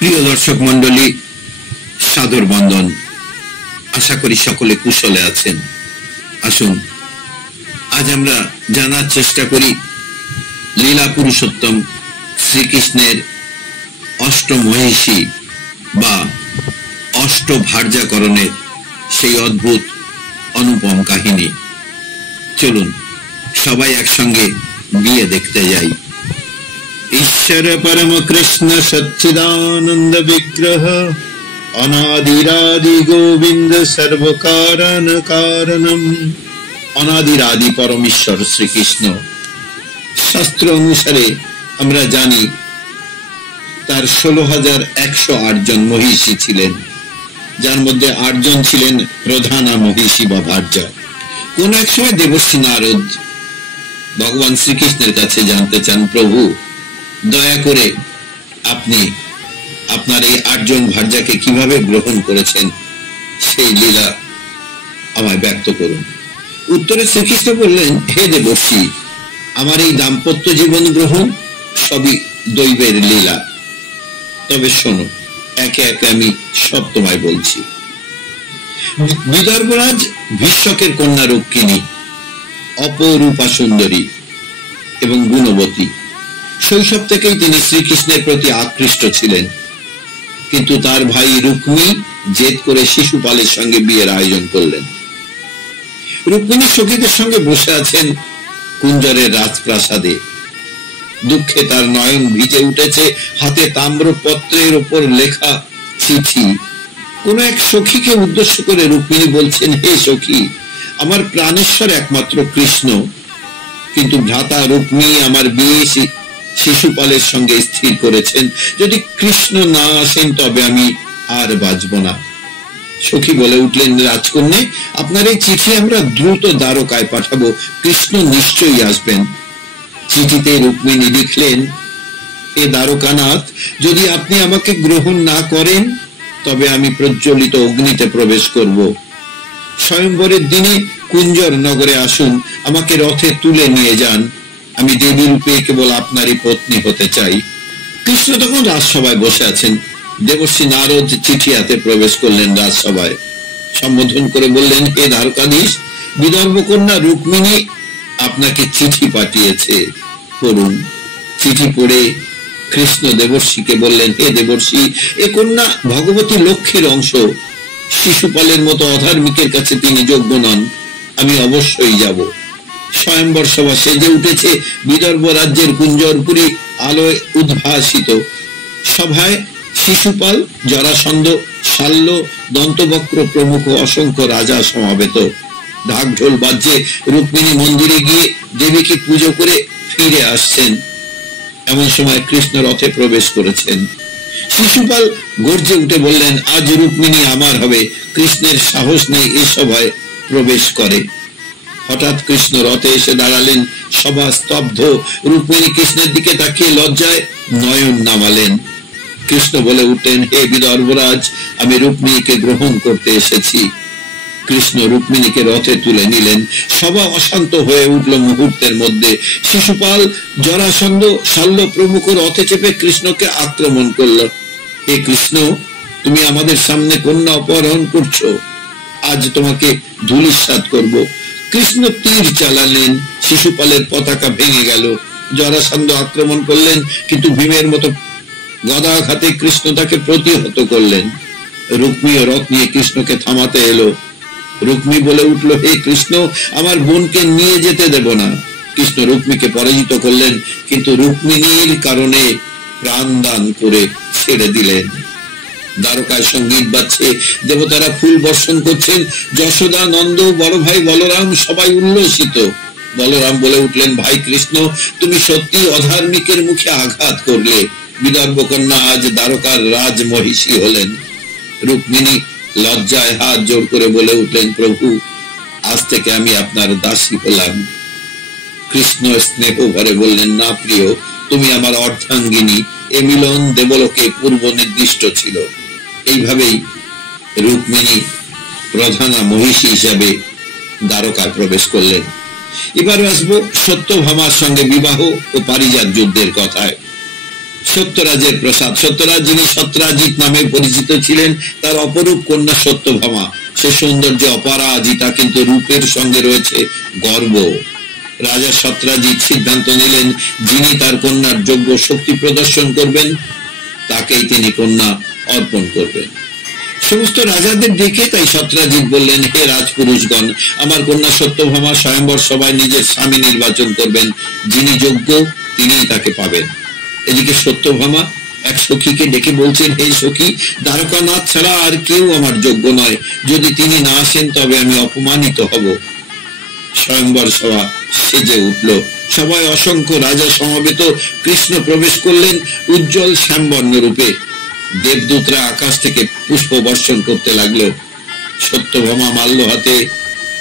প্রিয় দর্শক মন্ডলী, সাদর বন্দন। আশা করি সকলে কুশলে আছেন। আসুন আজ আমরা জানার চেষ্টা করি লীলা পুরুষোত্তম শ্রীকৃষ্ণের অষ্টমহিষী বা অষ্টভার্যাকরণের সেই অদ্ভুত অনুপম কাহিনী। চলুন সবাই একসঙ্গে গিয়ে দেখতে যাই। ईश्वर परम कृष्ण सच्चिदानंद विग्रह अनादिरादि गोविंद सर्व कारण कारणम। अनादिरादि परमेश्वर श्रीकृष्ण शास्त्र अनुसारे আমরা জানি তার 16,108 জন মহিষী ছিলেন, যার মধ্যে 8 জন ছিলেন প্রধানা মহিষী বা ভার্যা। কোন এক সময় দেবর্ষি নারদ ভগবান শ্রীকৃষ্ণের কাছে জানতে চান, প্রভু দয়া করে আপনি আপনার এই 8 জন ভার্যাকে কিভাবে গ্রহণ করেছেন সেই লীলা আমায় ব্যক্ত করুন। উত্তরে শ্রীকৃষ্ণ বললেন, হে দেবর্ষি, আমার এই দাম্পত্য জীবন গ্রহণ সবই দৈবের লীলা। তবে শোনো, একে একে আমি সব তোমায় বলছি। বিদর্ভরাজ ভীষ্মকের কন্যা রুক্মিণী অপরূপা সুন্দরী এবং গুণবতী। শৈশব থেকেই তিনি শ্রীকৃষ্ণের প্রতি আকৃষ্ট ছিলেন, কিন্তু তার ভাই রুক্মী জেদ করে শিশুপালের সঙ্গে বিয়ের আয়োজন করলেন। রুক্মিণী সখীদের সঙ্গে বসে আছেন কুঞ্জরের রাজপ্রাসাদে। দুঃখে তার নয়ন ভিজে উঠেছে, হাতে তাম্রপত্রের উপর লেখা চিঠি। কোন এক সখীকে উদ্দেশ্য করে রুক্মিণী বলছেন, হে সখী, আমার প্রাণেশ্বর একমাত্র কৃষ্ণ, কিন্তু ভ্রাতা রুক্মী আমার বিয়ে শিশুপালের সঙ্গে স্থির করেছেন। যদি কৃষ্ণ না আসেন তবে আমি আর বাঁচব না। সখী বলে উঠলেন, রাজকন্যা, আপনার এই চিঠি আমরা দ্রুত দ্বারকায় পাঠাবো, কৃষ্ণ নিশ্চয়ই আসবেন। চিঠিতে রুক্মিণী লিখলেন, হে দ্বারকানাথ, যদি আপনি আমাকে গ্রহণ না করেন তবে আমি প্রজ্বলিত অগ্নিতে প্রবেশ করব। স্বয়ংবরের দিনে কুঞ্জর নগরে আসুন, আমাকে রথে তুলে নিয়ে যান। আমি দেবী রূপে কেবল আপনারই পত্নী হতে চাই। কৃষ্ণ তখন রাজসভায় বসে আছেন। দেবর্ষি নারদ চিঠি হাতে প্রবেশ করলেন রাজসভায়। সম্বোধন করে বললেন, হে দ্বারকাধীশ, বিদর্ভ কন্যা রুক্মিণী আপনাকে চিঠি পাঠিয়েছে, পড়ুন। চিঠি পড়ে কৃষ্ণ দেবর্ষিকে বললেন, হে দেবর্ষি, এ কন্যা ভগবতী লক্ষ্মীর অংশ। শিশুপালের মতো অধার্মিকের কাছে তিনি যোগ্য নন। আমি অবশ্যই যাব। স্বয়ম্বর সভা সেজে উঠেছে। বিদর্ভ রাজ্যের কুঞ্জরপুরী আলোয় উদ্ভাসিত। সভায় শিশুপাল, জরাসন্ধ, শাল্য, দন্তবক্র প্রমুখ অসংখ্য রাজা সমাবেত। ঢাক ঢোল বাজছে। রুক্মিণী মন্দিরে গিয়ে দেবীকে পুজো করে ফিরে আসছেন। এমন সময় কৃষ্ণ রথে প্রবেশ করেছেন। শিশুপাল গর্জে উঠে বললেন, আজ রুক্মিণী আমার হবে। কৃষ্ণের সাহস নেই এ সভায় প্রবেশ করে। হঠাৎ কৃষ্ণ রথে এসে দাঁড়ালেন। সভা স্তব্ধ। রুক্মিণী কৃষ্ণের দিকে তাকিয়ে লজ্জায় নয়ন নামালেন। কৃষ্ণ বলে উঠলেন, হে বিদর্ভরাজ, আমি রুক্মিণীকে গ্রহণ করতে এসেছি। কৃষ্ণ রুক্মিণীকে রথে তুলে নিলেন। সভা অশান্ত হয়ে উঠল মুহূর্তের মধ্যে। শিশুপাল, জরাসন্ধ, শাল্য প্রমুখ রথে চেপে কৃষ্ণকে আক্রমণ করল। হে কৃষ্ণ, তুমি আমাদের সামনে কন্যা অপহরণ করছো, আজ তোমাকে ধূলিসাৎ করব। কৃষ্ণ তীর চালালেন। শিশুপালের পতাকা ভেঙে গেল। জরাসন্ধ আক্রমণ করলেন, কিন্তু ভীমের মতো গদাঘাতে কৃষ্ণ তাকে প্রতিহত করলেন। রুক্মী রথ নিয়ে কৃষ্ণকে থামাতে এলো। রুক্মী বলে উঠল, হে কৃষ্ণ, আমার বোনকে নিয়ে যেতে দেব না। কৃষ্ণ রুক্মীকে পরাজিত করলেন, কিন্তু রুক্মিণীর কারণে প্রাণ দান করে ছেড়ে দিলেন। দ্বারকায় সঙ্গীত বাজছে, দেবতারা ফুল বর্ষণ করছেন। যশোদা, নন্দ, বড় ভাই বলরাম সবাই উল্লসিত। বলরাম বলে উঠলেন, ভাই কৃষ্ণ, তুমি সত্যি অধার্মিকের মুখে আঘাত করলে। বিদর্ভ কন্যা আজ দ্বারকার রাজ মহিষী হলেন। রুক্মিণী লজ্জায় হাত জোড় করে বলে উঠলেন, প্রভু, আজ থেকে আমি আপনার দাসী হলাম। কৃষ্ণ স্নেহ ভরে বললেন, না প্রিয়, তুমি আমার অর্ধাঙ্গিনী। এ মিলন দেবলোকে পূর্ব নির্দিষ্ট ছিল। এইভাবেই রুক্মিণী প্রধানা মহিষী হিসাবে দ্বারকায় প্রবেশ করলেন। এবার আসবো সত্যভামার সঙ্গে বিবাহ ও পারিজাত যুদ্ধের কথায়। সত্যরাজের প্রসাদ। সত্যরাজ, যিনি সত্যরাজিত নামে পরিচিত ছিলেন, তার অপরূপ কন্যা সত্যভামা। সে সৌন্দর্য অপরাজিতা, কিন্তু রূপের সঙ্গে রয়েছে গর্ব। রাজা সত্যরাজিত সিদ্ধান্ত নিলেন, যিনি তার কন্যার যোগ্য শক্তি প্রদর্শন করবেন তাকেই তিনি কন্যা অর্পণ করবেন। সমস্ত রাজাদের ডেকে তাই সত্যরাজিত বললেন, হে রাজপুরুষগণ, আমার কন্যা সত্যভামা স্বয়ম্বর সভায় নিজের স্বামী নির্বাচন করবেন। যিনি যোগ্য তিনিই তাকে পাবেন। এদিকে সত্যভামা এক সখীকে ডেকে বলছেন, হে সখী, দ্বারকানাথ ছাড়া আর কেউ আমার যোগ্য নয়। যদি তিনি না আসেন তবে আমি অপমানিত হব। স্বয়ম্বর সভা সেজে উঠল। সবাই অসংখ্য রাজা সমবেত। কৃষ্ণ প্রবেশ করলেন উজ্জ্বল শ্যামবর্ণ রূপে। দেবদূতরা আকাশ থেকে পুষ্প বর্ষণ করতে লাগলো। সত্যভামা মাল্য হাতে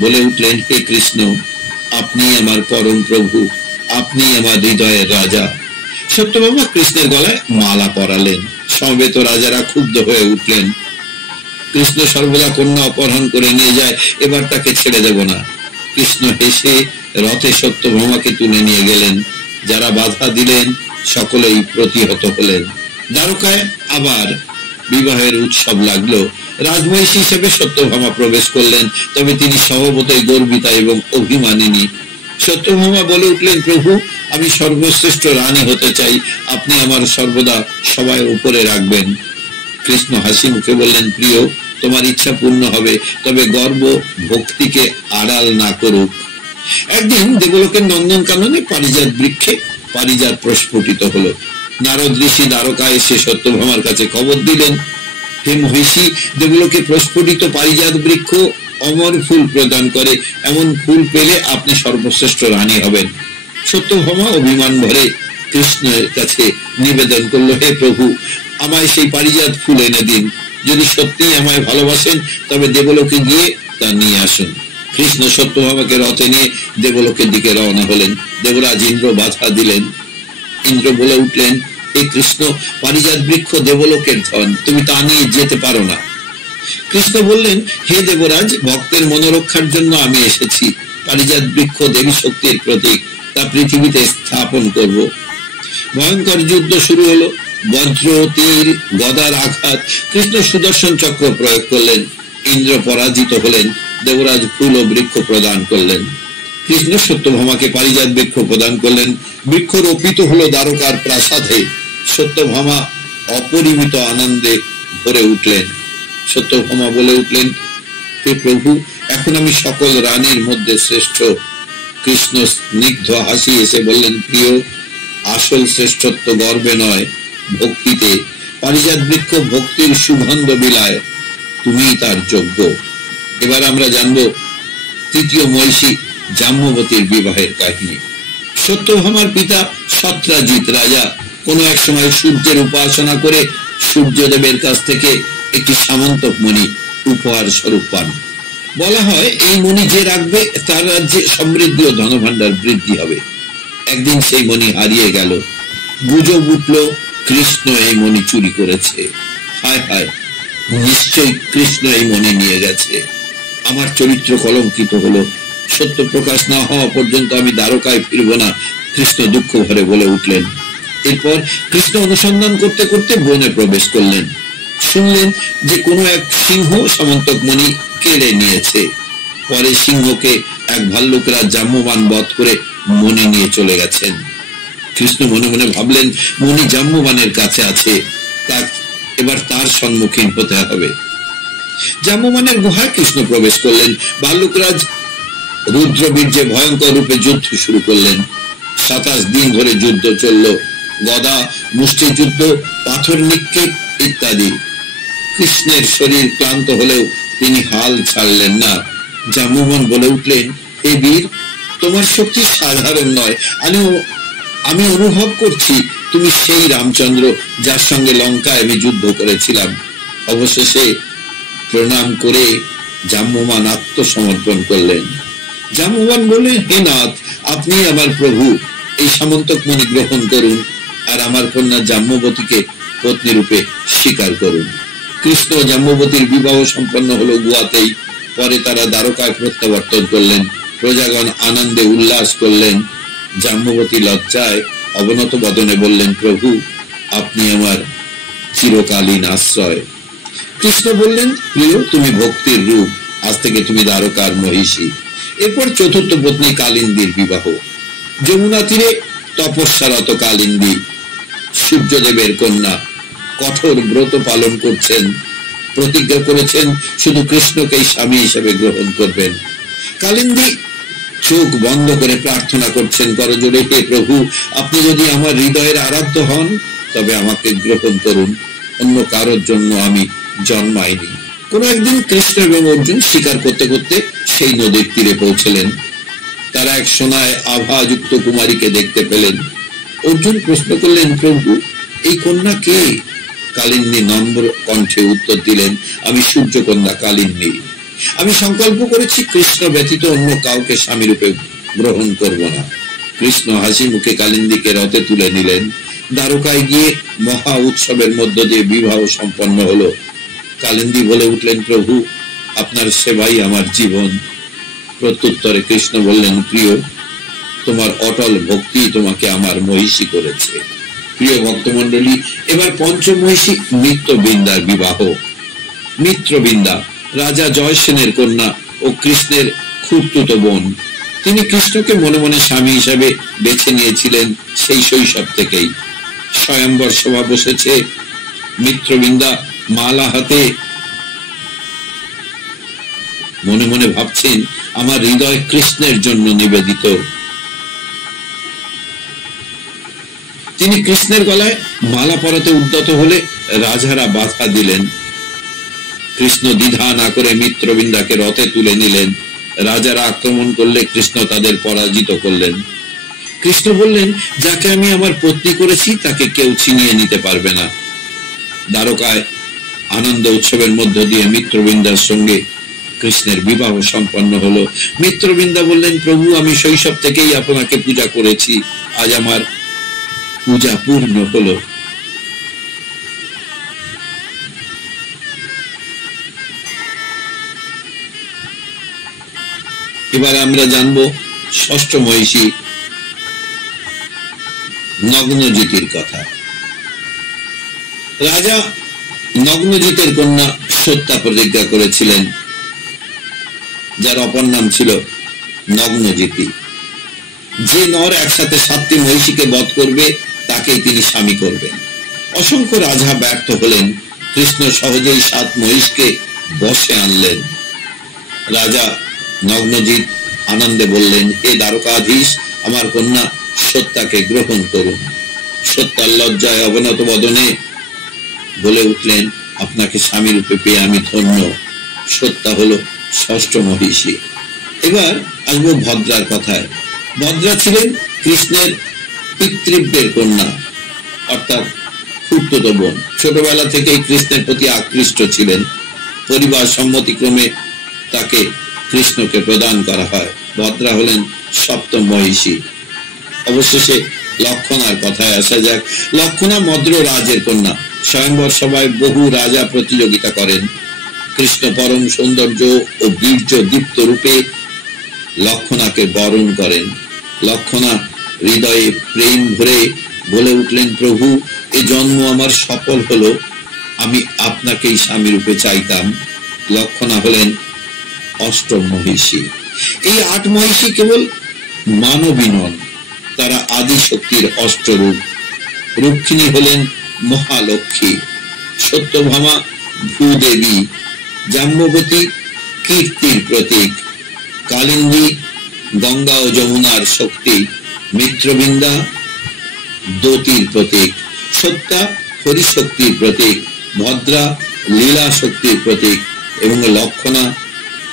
বলে উঠলেন, হে কৃষ্ণ, আপনি আমার পরম প্রভু, আপনি আমার হৃদয়ের রাজা। সত্যভামা কৃষ্ণের গলায় মালা পরালেন। সমবেত রাজারা ক্ষুব্ধ হয়ে উঠলেন। কৃষ্ণ সর্বদা কন্যা অপহরণ করে নিয়ে যায়, এবার তাকে ছেড়ে দেব না। কৃষ্ণ হেসে রথে সত্যভামাকে তুলে নিয়ে গেলেন। যারা বাধা দিলেন সকলেই প্রতিহত হলেন। দ্বারকায় আবার বিবাহের উৎসব লাগলো। রাজমহিষী হিসেবে সত্যভামা প্রবেশ করলেন, তবে তিনি স্বভাবতই গর্বিতা এবং অভিমানিনী। সত্যভামা বলে উঠলেন, প্রভু, আমি সর্বশ্রেষ্ঠ রানী হতে চাই, আপনি আমার সর্বদা সবাই উপরে রাখবেন। কৃষ্ণ হাসি মুখে বললেন, প্রিয়, তোমার ইচ্ছা পূর্ণ হবে, তবে গর্ব ভক্তিকে আড়াল না করুক। একদিন দেবলোকের নন্দন কাননে পারিজাত বৃক্ষে পারিজাত প্রস্ফুটিত হলো। নারদ ঋষি দ্বারকায় এসে সত্যভামার কাছে খবর দিলেন, হে মহিষী, দেবলোকে প্রস্ফুটিত পারিজাত বৃক্ষ অমর ফুল প্রদান করে, এমন ফুল পেলে আপনি সর্বশ্রেষ্ঠ রানী হবেন। সত্যভামা অভিমান ভরে কৃষ্ণের কাছে নিবেদন করলো, হে প্রভু, আমায় সেই পারিজাত ফুল এনে দিন। যদি সত্যি আমায় ভালোবাসেন তবে দেবলোকে গিয়ে তা নিয়ে আসুন। কৃষ্ণ সত্যভামাকে রথে নিয়ে দেবলোকের দিকে রওনা হলেন। দেবরাজ ইন্দ্র বাধা দিলেন। ইন্দ্র বলে উঠলেন, হে কৃষ্ণ, পারিজাত বৃক্ষ দেবলোকের ধন, তুমি তা নিয়ে যেতে পারো না। কৃষ্ণ বললেন, হে দেবরাজ, ভক্তের মনোরক্ষার জন্য আমি এসেছি। পারিজাত বৃক্ষ দেবী শক্তির প্রতীক, তা পৃথিবীতে স্থাপন করব। ভয়ঙ্কর যুদ্ধ শুরু হলো। বজ্র, তীর, গদার আঘাত। কৃষ্ণ সুদর্শন চক্র প্রয়োগ করলেন। ইন্দ্র পরাজিত হলেন। দেবরাজ ফুল ও বৃক্ষ প্রদান করলেন। কৃষ্ণ সত্যভামাকে পারিজাত বৃক্ষ প্রদান করলেন। বৃক্ষ রোপিত হলো দ্বারকার প্রাসাদে। সত্যভামা অপরিমিত আনন্দে ভরে উঠলেন। সত্যভামা বলে উঠলেন, হে প্রভু, এখন আমি সকল রানীর মধ্যে শ্রেষ্ঠ। কৃষ্ণ স্নিগ্ধ হাসি এসে বললেন, প্রিয়, আসল শ্রেষ্ঠত্ব গর্বে নয়, ভক্তিতে। পারিজাত বৃক্ষ ভক্তির সুগন্ধ বিলায়, তুমি তার যোগ্য। এবার আমরা জানবো তৃতীয় মহিষী জাম্ববতীর বিবাহের কাহিনী। সত্যভামার পিতা সত্যরাজিত রাজা কোন এক সময় সূর্যের উপাসনা করে সূর্যদেবের কাছ থেকে একটি সামন্তক মণি উপহার স্বরূপ পান। বলা হয়, এই মণি যে রাখবে তার রাজ্যে সমৃদ্ধি ও ধনভাণ্ডার বৃদ্ধি হবে। একদিন সেই মণি হারিয়ে গেল। গুজব উঠল, কৃষ্ণ এই মণি চুরি করেছে। হায় হায়, নিশ্চয়ই কৃষ্ণ এই মণি নিয়ে গেছে। আমার চরিত্র কলঙ্কিত হলো। সত্য প্রকাশ না হওয়া পর্যন্ত আমি দ্বারকায় ফিরব না, কৃষ্ণ দুঃখ ভরে বলে উঠলেন। এরপর কৃষ্ণ অনুসন্ধান করতে করতে বনে প্রবেশ করলেন। শুনলেন যে কোনো এক সিংহ সামন্তক মণি কেড়ে নিয়েছে। পরে সিংহকে এক ভাল্লুকরাজ জাম্ববান বধ করে মণি নিয়ে চলে গেছেন। কৃষ্ণ মনে মনে ভাবলেন, মণি জাম্ববানের কাছে আছে, এবার তার সম্মুখীন হতে হবে। জাম্ববানের গুহায় কৃষ্ণ প্রবেশ করলেন। ভাল্লুকরাজ রুদ্রবীর্যে ভয়ঙ্কর রূপে যুদ্ধ শুরু করলেন। 27 দিন ধরে যুদ্ধ চলল। গদা, মুষ্টিযুদ্ধ, পাথর নিক্ষেপ ইত্যাদি। কৃষ্ণের শরীর ক্লান্ত হলেও তিনি হাল ছাড়লেন না। জাম্ববান বলে উঠলেন, হে বীর, তোমার শক্তি সাধারণ নয়। আমি অনুভব করছি তুমি সেই রামচন্দ্র যার সঙ্গে লঙ্কায় আমি যুদ্ধ করেছিলাম। অবশেষে প্রণাম করে জাম্ববান আত্মসমর্পণ করলেন। জাম্ববান বললেন, হে নাথ, আপনি আমার প্রভু, এই সামন্তক মণি গ্রহণ করুন আর আমার কন্যা জাম্ববতীকে পত্নী রূপে স্বীকার করুন। কৃষ্ণ জাম্ববতীর বিবাহ সম্পন্ন হলো গুয়াতেই। পরে তারা দ্বারকায় প্রত্যাবর্তন করলেন। প্রজাগণ আনন্দে উল্লাস করলেন। জাম্ববতী লজ্জায় অবনত বদনে বললেন, প্রভু, আপনি আমার চিরকালীন আশ্রয়। কৃষ্ণ বললেন, প্রিয়, তুমি ভক্তির রূপ, আজ থেকে তুমি দ্বারকার মহিষী। এরপর চতুর্থ পত্নী কালিন্দীর বিবাহ। যমুনা তীরে তপস্যারত কালিন্দী সূর্যদেবের কন্যা কঠোর ব্রত পালন করছেন, প্রতিজ্ঞা করেছেন শুধু কৃষ্ণকেই স্বামী হিসেবে গ্রহণ করবেন। কালিন্দী চোখ বন্ধ করে প্রার্থনা করছেন করজোড়ে, হে প্রভু, আপনি যদি আমার হৃদয়ের আরাধ্য হন তবে আমাকে গ্রহণ করুন, অন্য কারোর জন্য আমি জন্মাইনি। কোন একদিন কৃষ্ণ এবং অর্জুন শিকার করতে করতে সেই নদীর তীরে পৌঁছলেন। তারা এক সোনায় আভাযুক্ত কুমারীকে দেখতে পেলেন। অর্জুন প্রশ্ন করলেন, প্রভু, এই কন্যা কে? কালিন্দী নম্র কণ্ঠে উত্তর দিলেন, আমি সূর্যকন্যা কালিন্দী। আমি সংকল্প করেছি কৃষ্ণ ব্যতীত অন্য কাউকে স্বামী রূপে গ্রহণ করব না। কৃষ্ণ হাসি মুখে কালিন্দীকে রথে তুলে নিলেন। দ্বারকায় গিয়ে মহা উৎসবের মধ্য দিয়ে বিবাহ সম্পন্ন হলো। কালিন্দী বলে উঠলেন, প্রভু, আপনার সেবাই আমার জীবন। প্রত্যুত্তরে কৃষ্ণ বললেন, প্রিয়, তোমার অটল ভক্তি তোমাকে আমার মহিষী করেছে। প্রিয় ভক্তমন্ডলী, এবার পঞ্চম মহিষী মিত্রবৃন্দার বিবাহ। মিত্রবৃন্দা রাজা জয়সেনের কন্যা ও কৃষ্ণের খুড়তুতো বোন। তিনি কৃষ্ণকে মনে মনে স্বামী হিসাবে বেছে নিয়েছিলেন সেই শৈশব থেকেই। স্বয়ম্বর সভা বসেছে। মিত্রবৃন্দা মালা হাতে মনে মনে ভাবছেন, আমার হৃদয় কৃষ্ণের জন্য নিবেদিত। তিনি কৃষ্ণের গলায় মালা পরাতে উদ্যত হলে রাজারা বাধা দিলেন। কৃষ্ণ দ্বিধা না করে মিত্রবৃন্দাকে রথে তুলে নিলেন। রাজারা আক্রমণ করলে কৃষ্ণ তাদের পরাজিত করলেন। কৃষ্ণ বললেন, যাকে আমি আমার পত্নী করেছি তাকে কেউ ছিনিয়ে নিতে পারবে না। দ্বারকায় আনন্দ উৎসবের মধ্য দিয়ে মিত্রবৃন্দার সঙ্গে কৃষ্ণের বিবাহ সম্পন্ন হলো। মিত্রবৃন্দা বললেন, প্রভু, আমি শৈশব থেকেই আপনাকে পূজা করেছি, আজ আমার পূজা পূর্ণ হলো। এবার আমরা জানবো ষষ্ঠ মহিষী নগ্নজিতের কথা। রাজা নগ্নজিতের কন্যা সত্যা প্রতিজ্ঞা করেছিলেন, যার অপর নাম ছিল নগ্নজিতি। যে নর একসাথে 7টি মহিষীকে বধ করবে তাকেই তিনি স্বামী করবেন। অসংখ্য রাজা ব্যর্থ হলেন। কৃষ্ণ সহজেই 7 মহিষকে বশে আনলেন। রাজা নগ্নজিৎ আনন্দে বললেন, হে দ্বারকাধীশ, আমার কন্যা সত্যাকে গ্রহণ করুন। সত্যার লজ্জায় অবনত বদনে বলে উঠলেন, আপনাকে স্বামী রূপে পেয়ে আমি ধন্য। সত্যা হলো ষষ্ঠ মহিষী। এবার আসবো ভদ্রার কথায়। ভদ্রা ছিলেন কৃষ্ণের পিতৃব্যের কন্যা, অর্থাৎ খুড়তুতো বোন। ছোটবেলা থেকেই কৃষ্ণের প্রতি আকৃষ্ট ছিলেন। পরিবার সম্মতিক্রমে তাকে কৃষ্ণকে প্রদান করা হয়। ভদ্রা হলেন সপ্তম মহিষী। অবশেষে লক্ষণার কথায় আসা যাক। লক্ষণা মদ্র রাজের কন্যা। স্বয়ম্বর সভায় বহু রাজা প্রতিযোগিতা করেন। কৃষ্ণ পরম সৌন্দর্য ও বীর্য দীপ্ত রূপে লক্ষণাকে বরণ করেন। লক্ষণা হৃদয়ে প্রেম ভরে বলে উঠলেন, প্রভু, এ জন্ম আমার সফল হলো, আমি আপনাকেই স্বামী রূপে চাইতাম। লক্ষণা হলেন অষ্টম মহিষী। এই 8 মহিষী কেবল মানবী নন, তারা আদি শক্তির অষ্টরূপ। রুক্মিণী হলেন মহালক্ষ্মী, সত্যভামা ভূদেবী, জাম্ববতী কীর্তির প্রতীক, কালিন্দী গঙ্গা ও যমুনার শক্তি, মিত্রবৃন্দা দতির প্রতীক, সত্যা হরিশক্তির প্রতীক, ভদ্রা লীলা শক্তির প্রতীক এবং লক্ষণা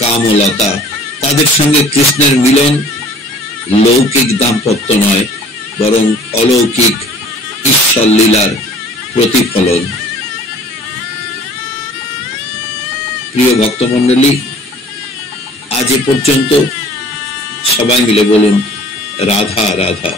কামলতা। তাদের সঙ্গে কৃষ্ণের মিলন লৌকিক দাম্পত্য নয়, বরং অলৌকিক ঈশ্বর লীলার প্রতিফলন। প্রিয় ভক্তমণ্ডলী, আজ এ পর্যন্ত। সবাই মিলে বলুন, রাধা রাধা।